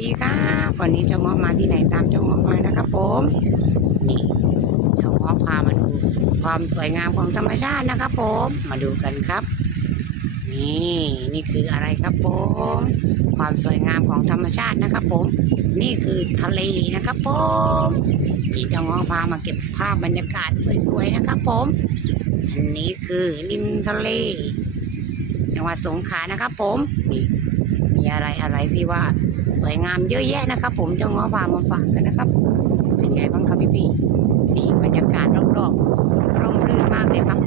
ดีครับวันนี้เจ้างาะมาที่ไหนตามเจ้าเงาะมานะครับผมนี่เจ้าเงาะพามาดูความสวยงามของธรรมชาตินะครับผมมาดูกันครับ นี่นี่คืออะไรครับผม ความสวยงามของธรรมชาตินะครับผม นี่คือทะเลนะครับผมนี่เจ้าเงาะพามาเก็บภาพบรรยากาศสวยๆนะครับผมอันนี้คือริมทะเล จังหวัดสงขลานะครับผมนี่มีอะไรอะไรสิว่า สวยงามเยอะแยะนะครับผมเจ้าง้อพามาฝากกันนะครับ เป็นไงบ้างครับพี่พี่นี่บรรยากาศรอบๆร่มรื่นมากเลยครับ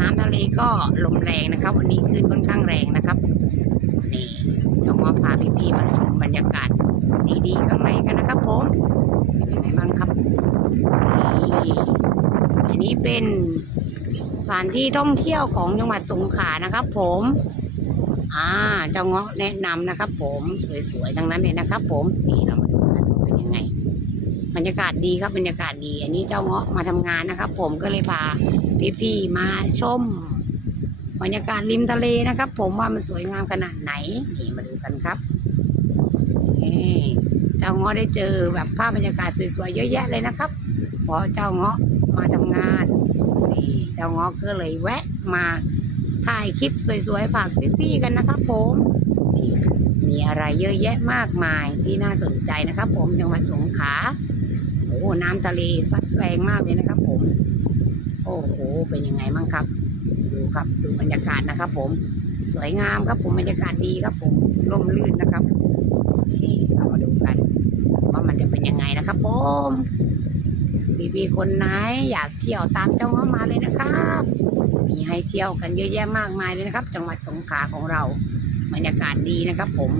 น้ำทะเลก็ลมแรงนะครับ วันนี้คลื่นค่อนข้างแรงนะครับนี่เจ้าง้อพาพี่พี่มาชมบรรยากาศดีๆข้างในกันนะครับผมเป็นไงบ้างครับนี่อันนี้เป็นสถานที่ท่องเที่ยวของจังหวัดสงขลานะครับ ผมอ่า เจ้าเงาะแนะนำนะครับผมสวยๆทั้งนั้นเลยนะครับผมนี่เรามาดูกันว่าเป็นยังไง บรรยากาศดีครับบรรยากาศดี อันนี้เจ้าเงาะมาทำงานนะครับ ผมก็เลยพาพี่ๆมาชมบรรยากาศริมทะเลนะครับ ผมว่ามันสวยงามขนาดไหนนี่มาดูกันครับนี่เจ้าเงาะได้เจอแบบภาพบรรยากาศสวยๆเยอะแยะเลยนะครับพราะเจ้าเงาะมาทำงานนี่เจ้าเงาะก็เลยแวะมา ถ่ายคลิปสวยๆฝากพี่ๆกันนะครับผมมีอะไรเยอะแยะมากมายที่น่าสนใจนะครับ ผมจังหวัดสงขลาโอ้น้ำทะเลซัดแรงมากเลยนะครับ ผม โอ้โหเป็นยังไงบ้างครับ ดูครับดูบรรยากาศนะครับ ผมสวยงามครับผมบรรยากาศดีครับผมร่มรื่นนะครับเรามาดูกัน ว่ามันจะเป็นยังไงนะครับผมพี่ๆคนไหนอยากเที่ยวตามเจ้าเข้ามาเลยนะครับ มีให้เที่ยวกันเยอะแยะมากมายเลยนะครับ จังหวัดสงขลาของเราบรรยากาศดีนะครับ ผม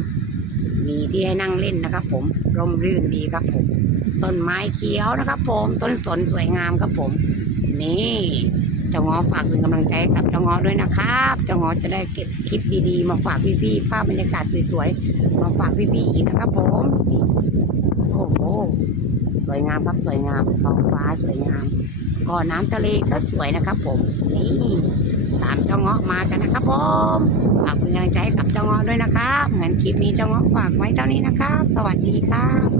มีที่ให้นั่งเล่นนะครับ ผมร่มรื่นดีครับ ผม ต้นไม้เขียวนะครับ ผมต้นสนสวยงามครับผม นี่เจ้าง้อฝากเป็นกำลังใจให้กับเจ้าง้อด้วยนะครับเจ้าง้อจะได้เก็บคลิปดีๆ มาฝากพี่ๆภาพบรรยากาศสวยๆ มาฝากพี่ๆอีกนะครับผมโอ้โหสวยงามครับสวยงามท้องฟ้าสวยงาม ก่อน้ำทะเลก็สวยนะครับผมนี่ตามเจ้าเงาะมากันนะครับผมฝากเป็นกำลังใจให้กับเจ้าเงาะด้วยนะครับเหมือนคลิปนี้เจ้าเงาะฝากไว้เท่านี้นะครับ สวัสดีครับ